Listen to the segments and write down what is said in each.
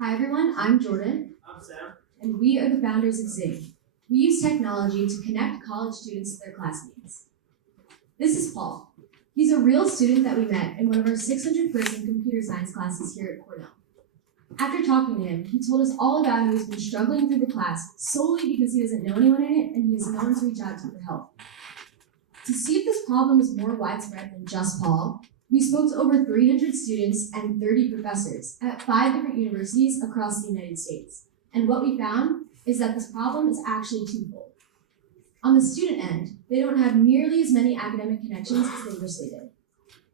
Hi everyone, I'm Jordan. I'm Sam. And we are the founders of Zing. We use technology to connect college students to their classmates. This is Paul. He's a real student that we met in one of our 600-person computer science classes here at Cornell. After talking to him, he told us all about how he's been struggling through the class solely because he doesn't know anyone in it and he has no one to reach out to for help. To see if this problem is more widespread than just Paul, we spoke to over 300 students and 30 professors at 5 different universities across the United States. And what we found is that this problem is actually twofold. On the student end, they don't have nearly as many academic connections as they wish they did.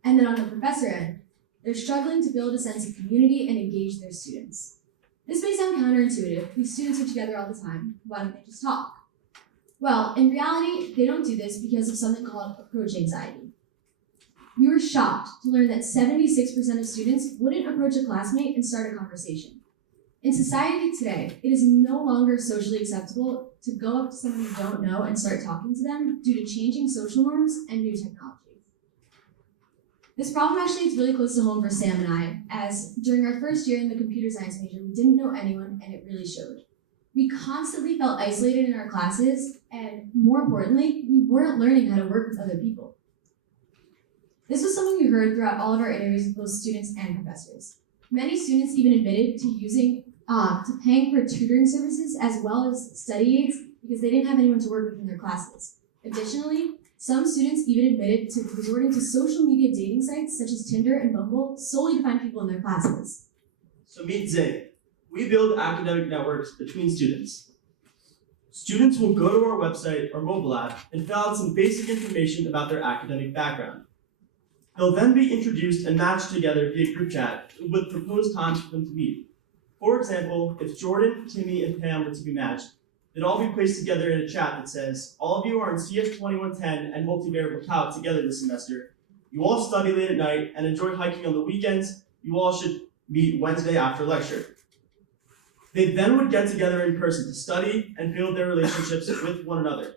And then on the professor end, they're struggling to build a sense of community and engage their students. This may sound counterintuitive. These students are together all the time. Why don't they just talk? Well, in reality, they don't do this because of something called approach anxiety. We were shocked to learn that 76% of students wouldn't approach a classmate and start a conversation. In society today, it is no longer socially acceptable to go up to someone you don't know and start talking to them due to changing social norms and new technology. This problem actually is really close to home for Sam and I, as during our first year in the computer science major, we didn't know anyone and it really showed. We constantly felt isolated in our classes, and more importantly, we weren't learning how to work with other people. This was something we heard throughout all of our interviews with both students and professors. Many students even admitted to paying for tutoring services as well as study aids because they didn't have anyone to work with in their classes. Additionally, some students even admitted to resorting to social media dating sites such as Tinder and Bumble solely to find people in their classes. So meet Zing. We build academic networks between students. Students will go to our website or mobile app and fill out some basic information about their academic background. They'll then be introduced and matched together via group chat with proposed times for them to meet. For example, if Jordan, Timmy, and Pam were to be matched, they'd all be placed together in a chat that says, all of you are in CS 2110 and multivariable calc together this semester. You all study late at night and enjoy hiking on the weekends. You all should meet Wednesday after lecture. They then would get together in person to study and build their relationships with one another.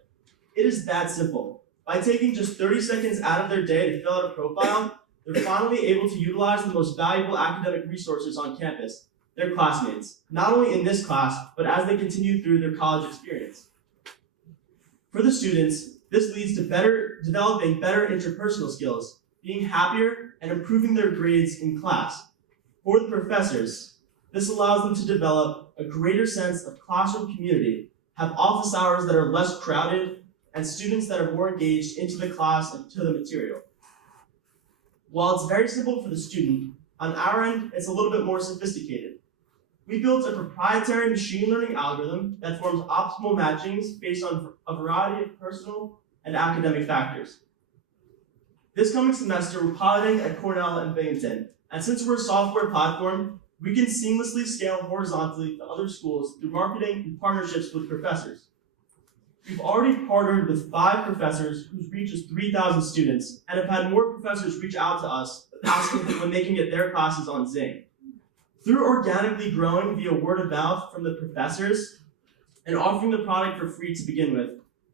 It is that simple. By taking just 30 seconds out of their day to fill out a profile, they're finally able to utilize the most valuable academic resources on campus, their classmates, not only in this class, but as they continue through their college experience. For the students, this leads to developing better interpersonal skills, being happier, and improving their grades in class. For the professors, this allows them to develop a greater sense of classroom community, have office hours that are less crowded, and students that are more engaged into the class and to the material. While it's very simple for the student, on our end, it's a little bit more sophisticated. We built a proprietary machine learning algorithm that forms optimal matchings based on a variety of personal and academic factors. This coming semester, we're piloting at Cornell and Binghamton, and since we're a software platform, we can seamlessly scale horizontally to other schools through marketing and partnerships with professors. We've already partnered with 5 professors whose reach is 3,000 students and have had more professors reach out to us asking when they can get their classes on Zing. Through organically growing via word of mouth from the professors and offering the product for free to begin with,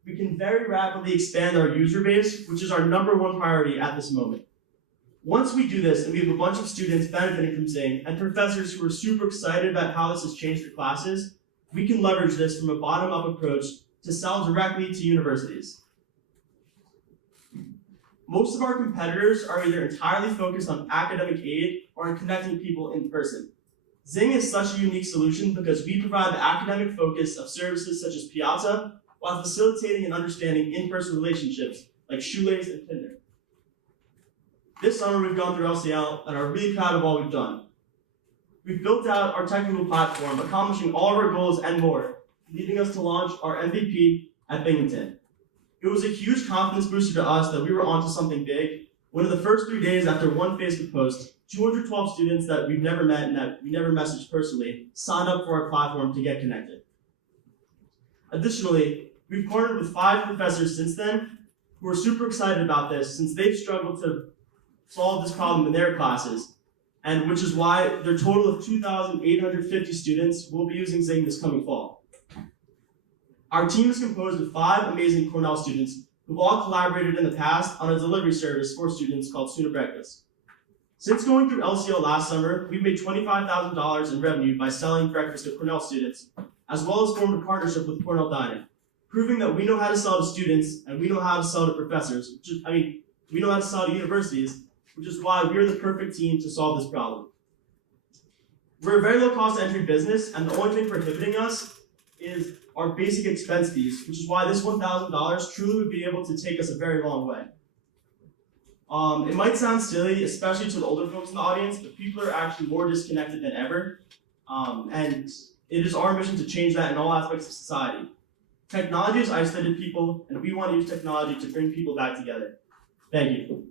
we can very rapidly expand our user base, which is our #1 priority at this moment. Once we do this and we have a bunch of students benefiting from Zing and professors who are super excited about how this has changed their classes, we can leverage this from a bottom-up approach to sell directly to universities. Most of our competitors are either entirely focused on academic aid or on connecting people in person. Zing is such a unique solution because we provide the academic focus of services such as Piazza while facilitating and understanding in-person relationships like Shoelace and Tinder. This summer we've gone through LCL and are really proud of all we've done. We've built out our technical platform, accomplishing all of our goals and more, leading us to launch our MVP at Binghamton. It was a huge confidence booster to us that we were onto something big. One of the first 3 days after one Facebook post, 212 students that we've never met and that we never messaged personally signed up for our platform to get connected. Additionally, we've partnered with 5 professors since then who are super excited about this since they've struggled to solve this problem in their classes, and which is why their total of 2,850 students will be using Zing this coming fall. Our team is composed of 5 amazing Cornell students who've all collaborated in the past on a delivery service for students called Sooner Breakfast. Since going through LCO last summer, we've made $25,000 in revenue by selling breakfast to Cornell students, as well as formed a partnership with Cornell Dining, proving that we know how to sell to students and we know how to sell to professors, we know how to sell to universities, which is why we are the perfect team to solve this problem. We're a very low cost entry business, and the only thing prohibiting us is our basic expense fees, which is why this $1,000 truly would be able to take us a very long way. It might sound silly, especially to the older folks in the audience, but people are actually more disconnected than ever, and it is our mission to change that in all aspects of society. Technology has isolated people, and we want to use technology to bring people back together. Thank you.